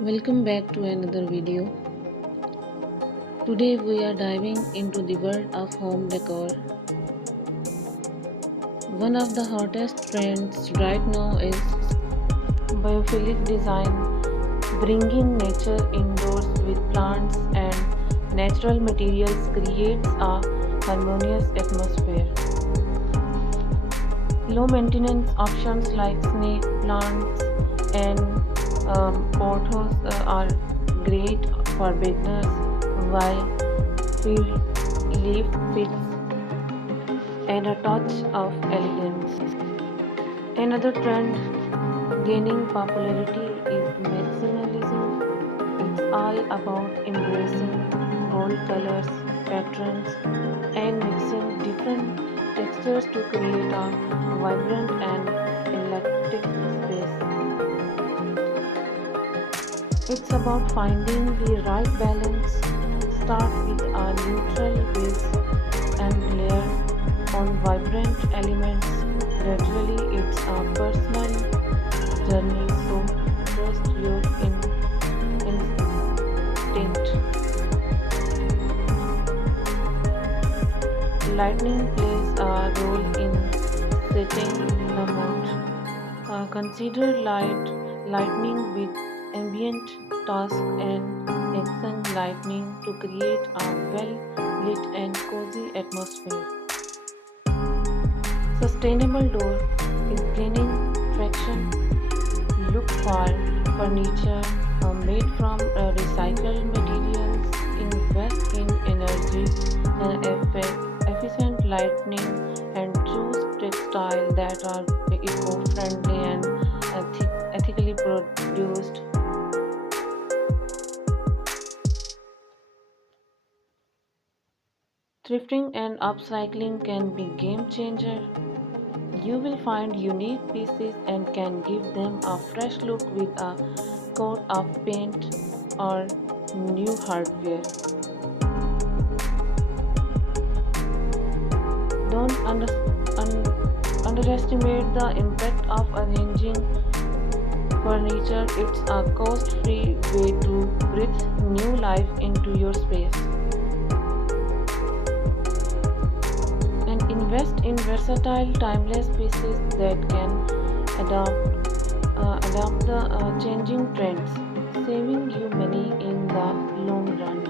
Welcome back to another video. Today we are diving into the world of home decor. One of the hottest trends right now is biophilic design, bringing nature indoors with plants and natural materials creates a harmonious atmosphere. Low maintenance options like snake plants and pothos are great for beginners, while field leaf fits add a touch of elegance. Another trend gaining popularity is maximalism. It's all about embracing bold colors, patterns, and mixing different textures to create a vibrant and electric space. It's about finding the right balance. Start with a neutral base and layer on vibrant elements. Gradually, it's a personal journey, so trust your instinct. Lightning plays a role in setting the mood. Consider lightning with ambient task and accent lighting to create a well lit and cozy atmosphere. Sustainable door is gaining traction. Look for furniture made from recycled materials, invest in energy efficient lighting, and choose textile that are eco-friendly and ethically produced. Thrifting and upcycling can be game changer. You will find unique pieces and can give them a fresh look with a coat of paint or new hardware. Don't underestimate the impact of arranging furniture. It's a cost-free way to breathe new life into your space. And invest in versatile, timeless pieces that can adapt the changing trends, saving you money in the long run.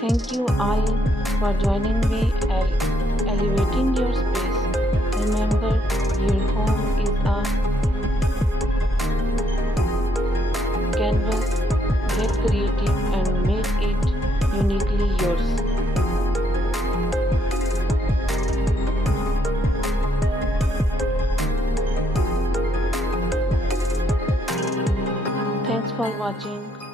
Thank you all for joining me and elevating your space. Remember, your home is a canvas. Get creative and make it uniquely yours. Thanks for watching.